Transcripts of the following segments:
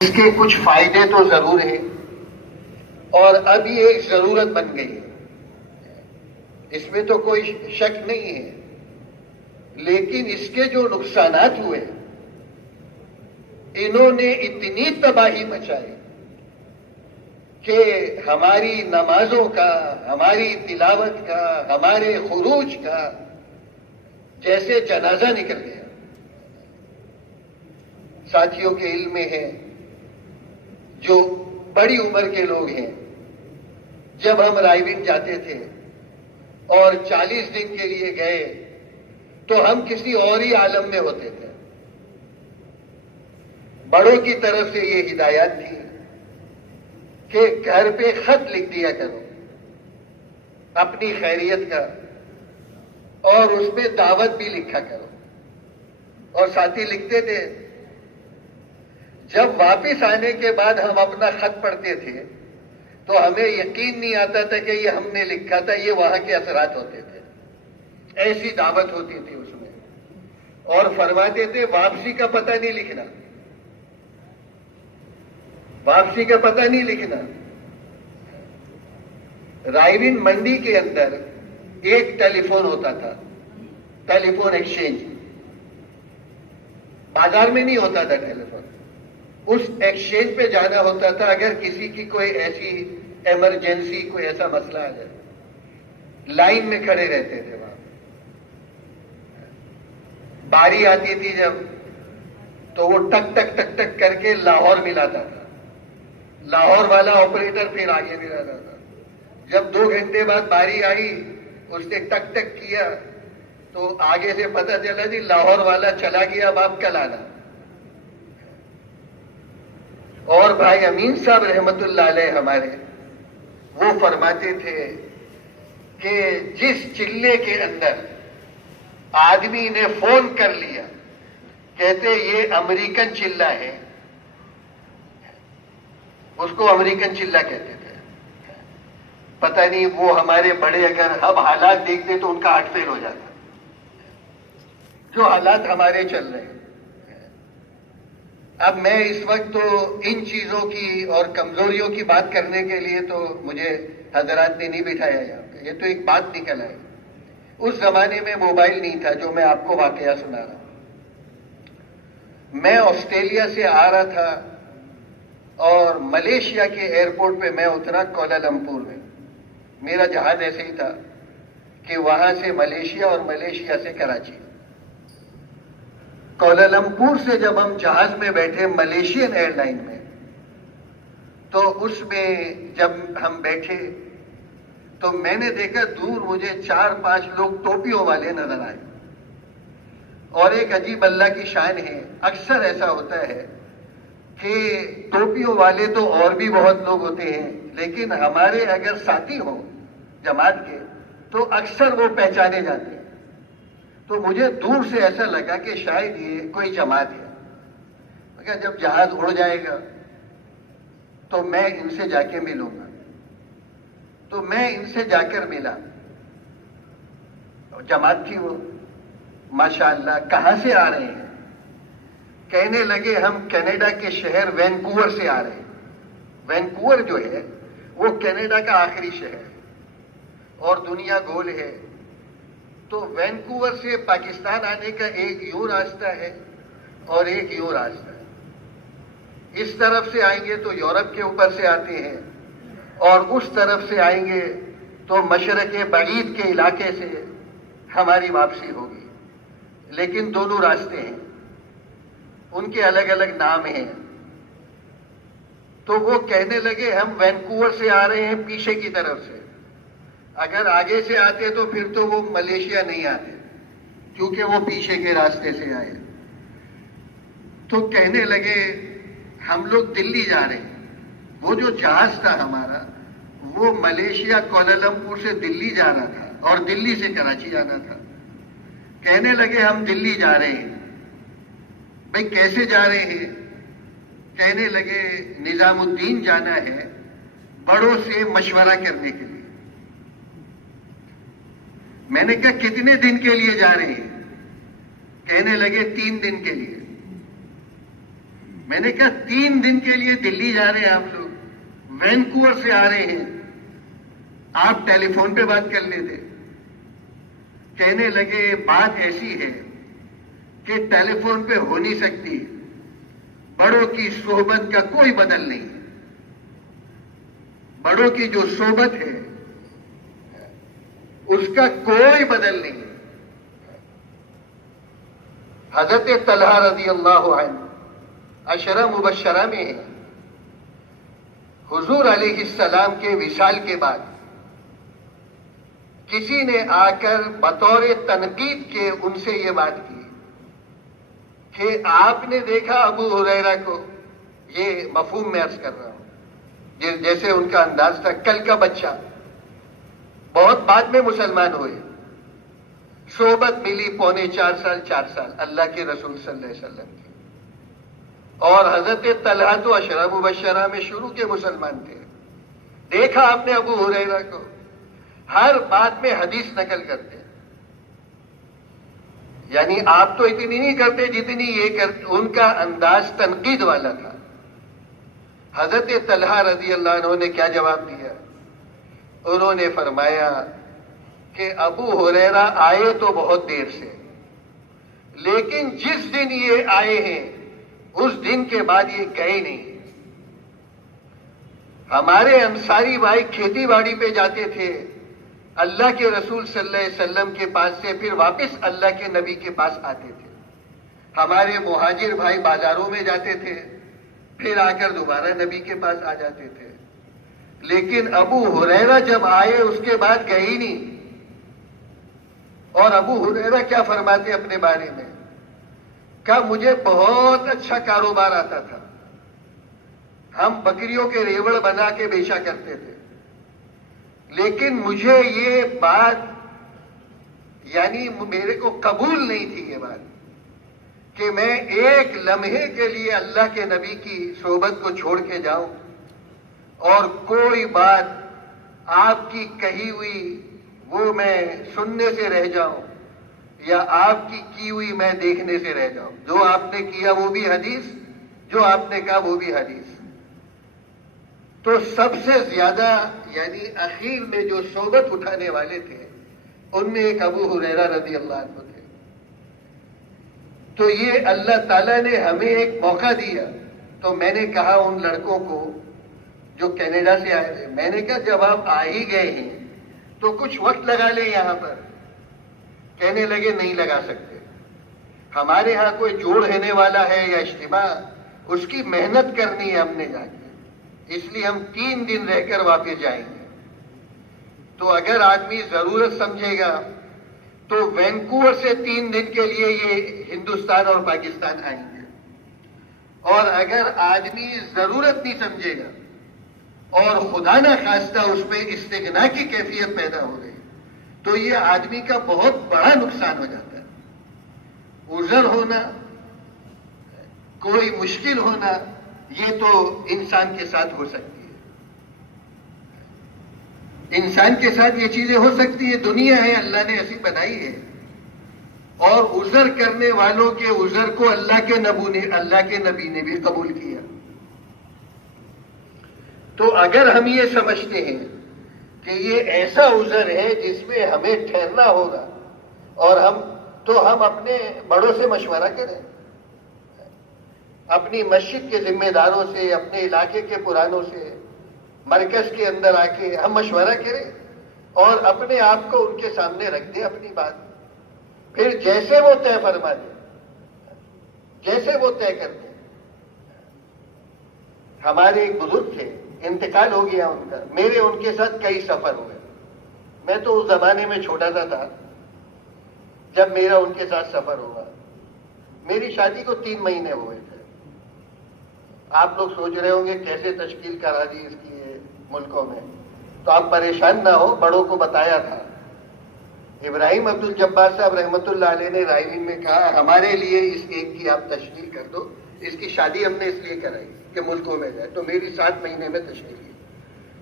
اس کے کچھ فائدے تو ضرور ہیں اور اب یہ ایک ضرورت بن گئی ہے، اس میں تو کوئی شک نہیں ہے، لیکن اس کے جو نقصانات ہوئے انہوں نے اتنی تباہی مچائی کہ ہماری نمازوں کا، ہماری تلاوت کا، ہمارے خروج کا جیسے جنازہ نکل گیا۔ ساتھیوں کے علم میں ہے، جو بڑی عمر کے لوگ ہیں، جب ہم رائے جاتے تھے اور 40 دن کے لیے گئے تو ہم کسی اور ہی عالم میں ہوتے تھے۔ بڑوں کی طرف سے یہ ہدایت تھی کہ گھر پہ خط لکھ دیا کرو اپنی خیریت کا، اور اس میں دعوت بھی لکھا کرو۔ اور ساتھی لکھتے تھے، جب واپس آنے کے بعد ہم اپنا خط پڑھتے تھے تو ہمیں یقین نہیں آتا تھا کہ یہ ہم نے لکھا تھا، یہ وہاں کے اثرات ہوتے تھے۔ ایسی دعوت ہوتی تھی اس میں، اور فرماتے تھے واپسی کا پتہ نہیں لکھنا، واپسی کا پتہ نہیں لکھنا۔ رائے منڈی کے اندر ایک ٹیلی فون ہوتا تھا، ٹیلی فون ایکسچینج، بازار میں نہیں ہوتا تھا ٹیلی فون، اس ایکسچینج پہ جانا ہوتا تھا اگر کسی کی کوئی ایسی ایمرجنسی، کوئی ایسا مسئلہ آ جائے۔ لائن میں کھڑے رہتے تھے وہاں، باری آتی تھی جب تو وہ ٹک ٹک ٹک ٹک کر کے لاہور ملاتا تھا، لاہور والا آپریٹر پھر آگے ملاتا تھا۔ جب 2 گھنٹے بعد باری آئی، اس نے ٹک ٹک کیا تو آگے سے پتہ چلا جی لاہور والا چلا گیا، اب آپ کل آنا۔ اور بھائی امین صاحب رحمت اللہ علیہ ہمارے، وہ فرماتے تھے کہ جس چلے کے اندر آدمی نے فون کر لیا، کہتے یہ امریکن چلہ ہے، اس کو امریکن چلہ کہتے تھے۔ پتہ نہیں وہ ہمارے بڑے اگر اب حالات دیکھتے تو ان کا ہارٹ فیل ہو جاتا، جو حالات ہمارے چل رہے ہیں۔ اب میں اس وقت تو ان چیزوں کی اور کمزوریوں کی بات کرنے کے لیے تو مجھے حضرات نے نہیں بٹھایا یہاں پہ، یہ تو ایک بات نکل آئی۔ اس زمانے میں موبائل نہیں تھا، جو میں آپ کو واقعہ سنا رہا ہوں۔ میں آسٹریلیا سے آ رہا تھا اور ملیشیا کے ایئرپورٹ پہ میں اترا کوالالمپور میں۔ میرا جہاز ایسے ہی تھا کہ وہاں سے ملیشیا اور ملیشیا سے کراچی۔ کوالالمپور سے جب ہم جہاز میں بیٹھے ملیشین ایئر لائن میں، تو اس میں جب ہم بیٹھے تو میں نے دیکھا دور مجھے 4-5 لوگ ٹوپیوں والے نظر آئے، اور ایک عجیب اللہ کی شان ہے، اکثر ایسا ہوتا ہے کہ ٹوپیوں والے تو اور بھی بہت لوگ ہوتے ہیں، لیکن ہمارے اگر ساتھی ہوں جماعت کے تو اکثر وہ پہچانے جاتے ہیں۔ تو مجھے دور سے ایسا لگا کہ شاید یہ کوئی جماعت ہے، مگر جب جہاز اڑ جائے گا تو میں ان سے جا کے ملوں گا۔ تو میں ان سے جا کر ملا، جماعت تھی وہ، ماشاءاللہ۔ کہاں سے آ رہے ہیں؟ کہنے لگے ہم کینیڈا کے شہر وینکوور سے آ رہے ہیں۔ وینکوور جو ہے وہ کینیڈا کا آخری شہر ہے اور دنیا گول ہے، تو وینکوور سے پاکستان آنے کا ایک یوں راستہ ہے اور ایک یوں راستہ ہے۔ اس طرف سے آئیں گے تو یورپ کے اوپر سے آتے ہیں، اور اس طرف سے آئیں گے تو مشرق بعید کے علاقے سے ہماری واپسی ہوگی، لیکن دونوں راستے ہیں، ان کے الگ الگ نام ہیں۔ تو وہ کہنے لگے ہم وینکوور سے آ رہے ہیں پیچھے کی طرف سے، اگر آگے سے آتے تو پھر تو وہ ملیشیا نہیں آتے، کیونکہ وہ پیچھے کے راستے سے آئے۔ تو کہنے لگے ہم لوگ دلی جا رہے ہیں۔ وہ جو جہاز تھا ہمارا وہ ملیشیا کوالالمپور سے دلی جا رہا تھا اور دلی سے کراچی جانا تھا۔ کہنے لگے ہم دلی جا رہے ہیں۔ بھئی کیسے جا رہے ہیں؟ کہنے لگے نظام الدین جانا ہے، بڑوں سے مشورہ کرنے کے لیے۔ میں نے کہا کتنے دن کے لیے جا رہے ہیں؟ کہنے لگے 3 دن کے لیے۔ میں نے کہا 3 دن کے لیے دلی جا رہے ہیں آپ لوگ، وینکوور سے آ رہے ہیں، آپ ٹیلی فون پہ بات کر لیتے۔ کہنے لگے بات ایسی ہے کہ ٹیلی فون پہ ہو نہیں سکتی، بڑوں کی صحبت کا کوئی بدل نہیں، بڑوں کی جو صحبت ہے اس کا کوئی بدل نہیں۔ حضرت طلحہ رضی اللہ عنہ عشرہ مبشرہ میں ہے۔ حضور علیہ السلام کے وصال کے بعد کسی نے آ کر بطور تنقید کے ان سے یہ بات کی کہ آپ نے دیکھا ابو ہریرہ کو، یہ مفہوم میں عرض کر رہا ہوں، جیسے ان کا انداز تھا، کل کا بچہ، بہت بعد میں مسلمان ہوئے، صحبت ملی 3.25 سال اللہ کے رسول صلی اللہ علیہ وسلم کی، اور حضرت طلحہ تو عشرہ مبشرہ میں شروع کے مسلمان تھے۔ دیکھا آپ نے ابو ہریرہ کو، ہر بات میں حدیث نقل کرتے، یعنی آپ تو اتنی نہیں کرتے جتنی یہ کرتے، ان کا انداز تنقید والا تھا۔ حضرت طلحہ رضی اللہ عنہ نے کیا جواب دیا؟ انہوں نے فرمایا کہ ابو ہریرہ آئے تو بہت دیر سے، لیکن جس دن یہ آئے ہیں اس دن کے بعد یہ گئے نہیں۔ ہمارے انصاری بھائی کھیتی باڑی پہ جاتے تھے، اللہ کے رسول صلی اللہ علیہ وسلم کے پاس سے پھر واپس اللہ کے نبی کے پاس آتے تھے۔ ہمارے مہاجر بھائی بازاروں میں جاتے تھے، پھر آ کر دوبارہ نبی کے پاس آ جاتے تھے، لیکن ابو ہریرہ جب آئے اس کے بعد گئے ہی نہیں۔ اور ابو ہریرہ کیا فرماتے اپنے بارے میں؟ کہا مجھے بہت اچھا کاروبار آتا تھا، ہم بکریوں کے ریوڑ بنا کے بیچا کرتے تھے، لیکن مجھے یہ بات یعنی میرے کو قبول نہیں تھی یہ بات کہ میں ایک لمحے کے لیے اللہ کے نبی کی صحبت کو چھوڑ کے جاؤں اور کوئی بات آپ کی کہی ہوئی وہ میں سننے سے رہ جاؤں، یا آپ کی ہوئی میں دیکھنے سے رہ جاؤں۔ جو آپ نے کیا وہ بھی حدیث، جو آپ نے کہا وہ بھی حدیث۔ تو سب سے زیادہ یعنی اخیر میں جو صحبت اٹھانے والے تھے ان میں ایک ابو ہریرہ رضی اللہ عنہ تھے۔ تو یہ اللہ تعالیٰ نے ہمیں ایک موقع دیا، تو میں نے کہا ان لڑکوں کو جو کینیڈا سے آئے تھے، میں نے کہا جب آپ آ ہی گئے ہیں تو کچھ وقت لگا لیں یہاں پر۔ کہنے لگے نہیں لگا سکتے، ہمارے ہاں کوئی جوڑ رہنے والا ہے یا اجتماع، اس کی محنت کرنی ہے ہم نے جا کے، اس لیے ہم 3 دن رہ کر واپس جائیں گے۔ تو اگر آدمی ضرورت سمجھے گا تو وینکوور سے 3 دن کے لیے یہ ہندوستان اور پاکستان آئیں گے، اور اگر آدمی ضرورت نہیں سمجھے گا اور خدا نہ خواستہ اس میں استغنا کی کیفیت پیدا ہو گئی تو یہ آدمی کا بہت بڑا نقصان ہو جاتا ہے۔ عذر ہونا، کوئی مشکل ہونا، یہ تو انسان کے ساتھ ہو سکتی ہے، انسان کے ساتھ یہ چیزیں ہو سکتی ہے، دنیا ہے، اللہ نے ایسی بنائی ہے، اور عذر کرنے والوں کے عذر کو اللہ کے نبی نے بھی قبول کیا۔ تو اگر ہم یہ سمجھتے ہیں کہ یہ ایسا عذر ہے جس میں ہمیں ٹھہرنا ہوگا، اور ہم اپنے بڑوں سے مشورہ کریں، اپنی مسجد کے ذمہ داروں سے، اپنے علاقے کے پرانوں سے، مرکز کے اندر آ کے ہم مشورہ کریں اور اپنے آپ کو ان کے سامنے رکھ دیں اپنی بات، پھر جیسے وہ طے فرما دیں، جیسے وہ طے کر دیں۔ ہمارے ایک بزرگ تھے، انتقال ہو گیا ان کا، میرے ان کے ساتھ کئی سفر ہوئے، میں تو اس زمانے میں چھوٹا سا تھا جب میرا ان کے ساتھ سفر ہوا۔ میری شادی کو 3 مہینے ہوئے تھے۔ آپ لوگ سوچ رہے ہوں گے کیسے تشکیل کرا دی اس کی ملکوں میں، تو آپ پریشان نہ ہو، بڑوں کو بتایا تھا۔ ابراہیم عبد الجبار صاحب رحمۃ اللہ علیہ نے رائے میں کہا ہمارے لیے اس ایک کی آپ تشکیل کر دو، اس کی شادی ہم نے اس لیے کرائی کہ ملکوں میں جائے، تو میری 7 مہینے میں تشکیل کی۔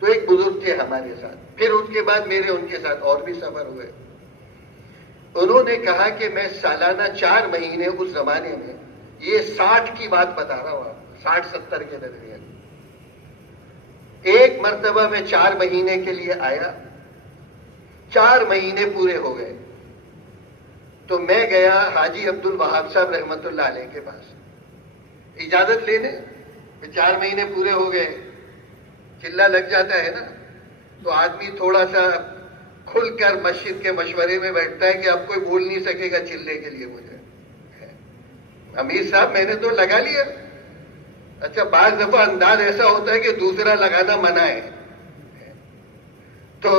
تو ایک بزرگ تھے ہمارے ساتھ، پھر اس کے بعد میرے ان کے ساتھ اور بھی سفر ہوئے۔ انہوں نے کہا کہ میں سالانہ 4 مہینے اس زمانے میں، یہ 60 کی بات بتا رہا ہوں آپ، 60-70 کے درمیان. ایک مرتبہ میں 4 مہینے کے لیے آیا, 4 مہینے پورے ہو گئے تو میں گیا حاجی عبد الوہاب صاحب رحمت اللہ علیہ کے پاس اجازت لینے. 4 مہینے پورے ہو گئے, چلہ لگ جاتا ہے نا, تو آدمی تھوڑا سا کھل کر مسجد کے مشورے میں بیٹھتا ہے کہ اب کوئی بول نہیں سکے گا چلے کے لیے مجھے. امیر صاحب میں نے تو لگا لیا. اچھا بعض دفعہ انداز ایسا ہوتا ہے کہ دوسرا لگانا منع ہے, تو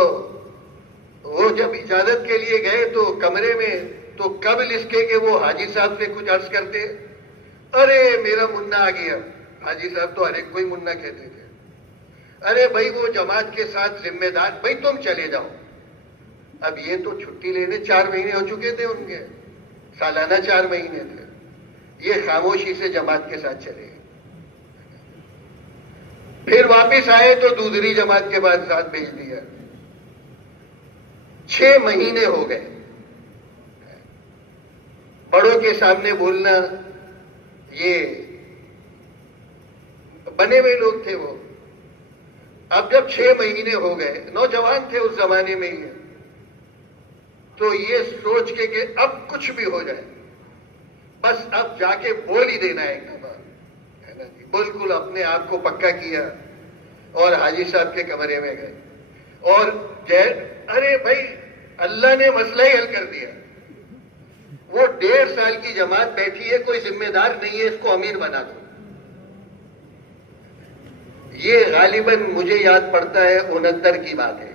وہ جب اجازت کے لیے گئے تو کمرے میں, تو قبل اس کے کہ وہ حاجی صاحب سے کچھ عرض کرتے, ارے میرا منا آ گیا. حاجی صاحب تو ہر ایک کوئی منا کہتے تھے. ارے بھائی وہ جماعت کے ساتھ ذمہ دار, بھائی تم چلے جاؤ. اب یہ تو چھٹی لینے 4 مہینے ہو چکے تھے ان کے, سالانہ 4 مہینے تھے. یہ خاموشی سے جماعت کے ساتھ چلے گئے. پھر واپس آئے تو دوسری جماعت کے بعد ساتھ بھیج دیا. 6 مہینے ہو گئے. بڑوں کے سامنے بولنا, یہ بنے ہوئے لوگ تھے وہ. اب جب 6 مہینے ہو گئے, نوجوان تھے اس زمانے میں یہ, تو یہ سوچ کے کہ اب کچھ بھی ہو جائے, بس اب جا کے بول ہی دینا ہے ہے نا جی. بالکل اپنے آپ کو پکا کیا اور حاجی صاحب کے کمرے میں گئے اور ارے بھائی اللہ نے مسئلہ ہی حل کر دیا. وہ 1.5 سال کی جماعت بیٹھی ہے, کوئی ذمہ دار نہیں ہے, اس کو امیر بنا دو. یہ غالباً مجھے یاد پڑتا ہے 69 کی بات ہے.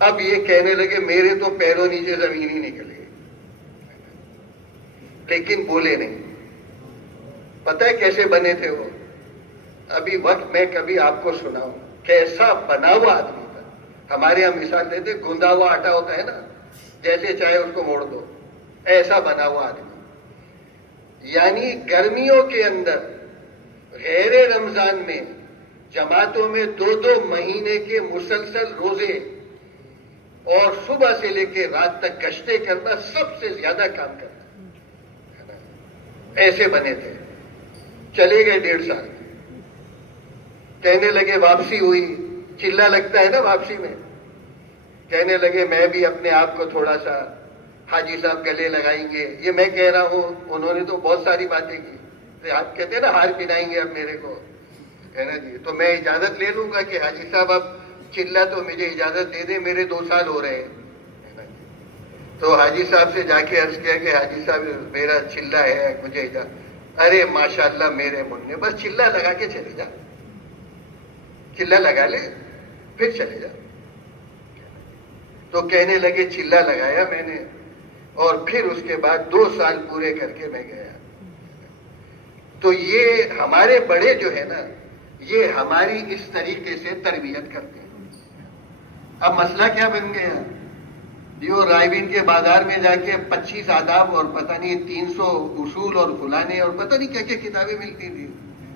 اب یہ کہنے لگے میرے تو پیروں نیچے زمین ہی نکل گئی, لیکن بولے نہیں. پتہ ہے کیسے بنے تھے وہ؟ ابھی وقت میں کبھی آپ کو سناؤں کیسا بنا ہوا آدمی تھا. ہمارے یہاں مثال دیتے, گوندا ہوا آٹا ہوتا ہے نا, جیسے چاہے اس کو موڑ دو, ایسا بنا ہوا آدمی. یعنی گرمیوں کے اندر غیر رمضان میں جماعتوں میں 2-2 مہینے کے مسلسل روزے اور صبح سے لے کے رات تک گشتیں کرنا, سب سے زیادہ کام کرنا. ایسے بنے تھے. چلے گئے 1.5 سال. کہنے لگے واپسی ہوئی, چلہ لگتا ہے نا واپسی میں. کہنے لگے میں بھی اپنے آپ کو تھوڑا سا حاجی صاحب گلے لگائیں گے. یہ میں کہہ رہا ہوں, انہوں نے تو بہت ساری باتیں کی. آپ کہتے ہیں نا ہار پہنائیں گے اب میرے کو, ہے نا جی. تو میں اجازت لے لوں گا کہ حاجی صاحب اب چلہ تو مجھے اجازت دے دیں, میرے 2 سال ہو رہے ہیں. تو حاجی صاحب سے جا کے عرض کیا کہ حاجی صاحب میرا چلہ ہے, مجھے اجازت. ارے ماشاءاللہ میرے منہ, بس چلہ لگا کے چلے جا, چلہ لگا لے پھر چلے جا. تو کہنے لگے چلہ لگایا میں نے, اور پھر اس کے بعد 2 سال پورے کر کے میں گیا. تو یہ ہمارے بڑے جو ہے نا, یہ ہماری اس طریقے سے تربیت کرتے ہیں. اب مسئلہ کیا بن گیا, جو رائبین کے بازار میں جا کے 25 آداب اور پتہ نہیں 300 اصول اور فلانے اور پتہ نہیں کیا کیا کتابیں ملتی تھی.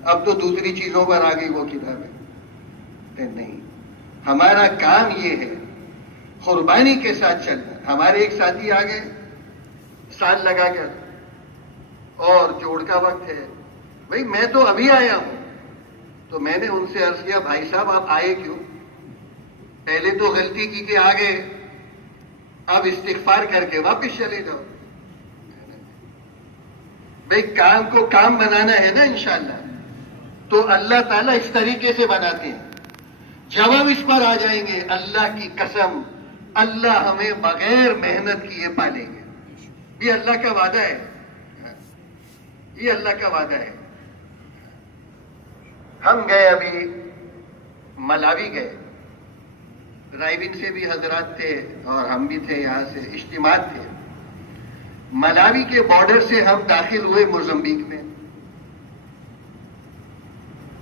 اب تو دوسری چیزوں پر آ گئی وہ کتابیں. نہیں, ہمارا کام یہ ہے قربانی کے ساتھ چلنا. ہمارے ایک ساتھی آ گئے سال لگا کر, اور جوڑ کا وقت ہے, بھائی میں تو ابھی آیا ہوں. تو میں نے ان سے عرض کیا بھائی صاحب آپ آئے کیوں؟ پہلے تو غلطی کی کہ آ گئے, اب استغفار کر کے واپس چلے جاؤ. بھائی کام کو کام بنانا ہے نا انشاءاللہ, تو اللہ تعالیٰ اس طریقے سے بناتے ہیں. جب ہم اس پر آ جائیں گے, اللہ کی قسم اللہ ہمیں بغیر محنت کیے پالیں گے. یہ اللہ کا وعدہ ہے, یہ اللہ کا وعدہ ہے. ہم گئے ابھی ملاوی گئے, رائبین سے بھی حضرات تھے اور ہم بھی تھے, یہاں سے اجتماع تھے. ملاوی کے بارڈر سے ہم داخل ہوئے موزمبیق میں,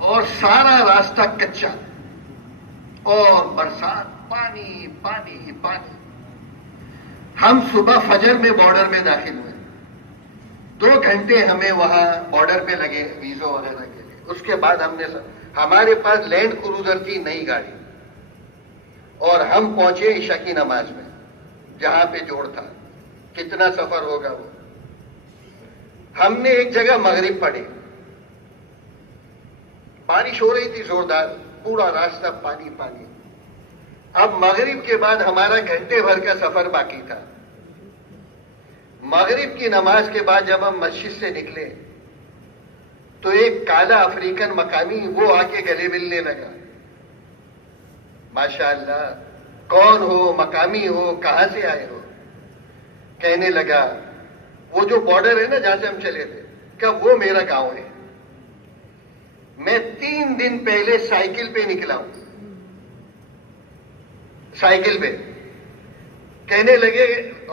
اور سارا راستہ کچا اور برسات, پانی پانی پانی. ہم صبح فجر میں بارڈر میں داخل ہوئے, 2 گھنٹے ہمیں وہاں بارڈر پہ لگے ویزا وغیرہ کے لیے. اس کے بعد ہم نے ہمارے پاس لینڈ کروزر تھی نئی گاڑی, اور ہم پہنچے عشاء کی نماز میں جہاں پہ جوڑ تھا. کتنا سفر ہوگا وہ. ہم نے ایک جگہ مغرب پڑھی, بارش ہو رہی تھی زوردار، پورا راستہ پانی پانی. اب مغرب کے بعد ہمارا گھنٹے بھر کا سفر باقی تھا. مغرب کی نماز کے بعد جب ہم مسجد سے نکلے تو ایک کالا افریقن مقامی وہ آ کے گلے ملنے لگا. ماشاءاللہ، کون ہو، مقامی ہو، کہاں سے آئے ہو؟ کہنے لگا وہ جو بارڈر ہے نا جہاں سے ہم چلے تھے، کہ وہ میرا گاؤں ہے. میں 3 دن پہلے سائیکل پہ نکلا ہوں، سائیکل پہ. کہنے لگے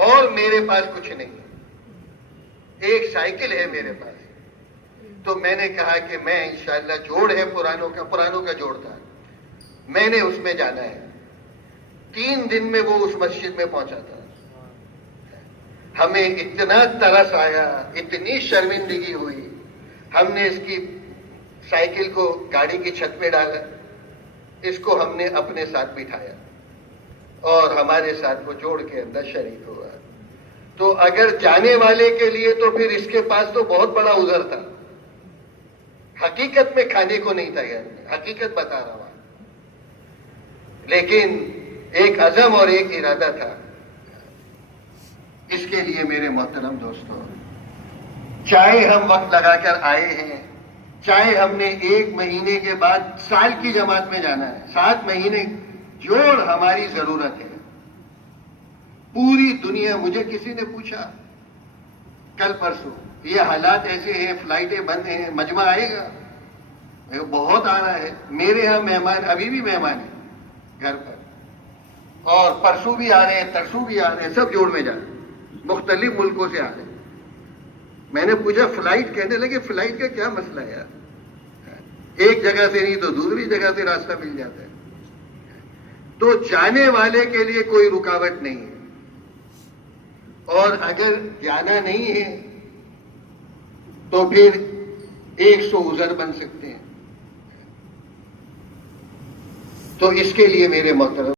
اور میرے پاس کچھ نہیں، ایک سائیکل ہے میرے پاس. تو میں نے کہا کہ میں انشاءاللہ جوڑ ہے پرانوں کا جوڑ تھا، میں نے اس میں جانا ہے. 3 دن میں وہ اس مسجد میں پہنچا تھا. ہمیں اتنا ترس آیا، اتنی شرمندگی ہوئی. ہم نے اس کی سائیکل کو گاڑی کی چھت پہ ڈالا، اس کو ہم نے اپنے ساتھ بٹھایا اور ہمارے ساتھ وہ جوڑ کے اندر شریک ہوا. تو اگر جانے والے کے لیے تو پھر اس کے پاس تو بہت بڑا عذر تھا. حقیقت میں کھانے کو نہیں تھا گھر میں، حقیقت بتا رہا ہوں. لیکن ایک عزم اور ایک ارادہ تھا. اس کے لیے میرے محترم دوستوں، چاہے ہم وقت لگا کر آئے ہیں، چاہے ہم نے 1 مہینے کے بعد سال کی جماعت میں جانا ہے، 7 مہینے جوڑ ہماری ضرورت ہے. پوری دنیا، مجھے کسی نے پوچھا کل پرسوں، یہ حالات ایسے ہیں، فلائٹیں بند ہیں، مجمع آئے گا؟ بہت آ رہا ہے. میرے ہاں مہمان، ابھی بھی مہمان ہیں گھر پر، اور پرسوں بھی آ رہے ہیں، ترسوں بھی آ رہے ہیں، سب جوڑ میں جا رہے ہیں، مختلف ملکوں سے آ رہے ہیں. میں نے پوچھا فلائٹ، کہنے لگے فلائٹ کا کیا مسئلہ ہے یار، ایک جگہ سے نہیں تو دوسری جگہ سے راستہ مل جاتا ہے. تو جانے والے کے لیے کوئی رکاوٹ نہیں ہے، اور اگر جانا نہیں ہے تو پھر 100 عذر بن سکتے ہیں. تو اس کے لیے میرے محترم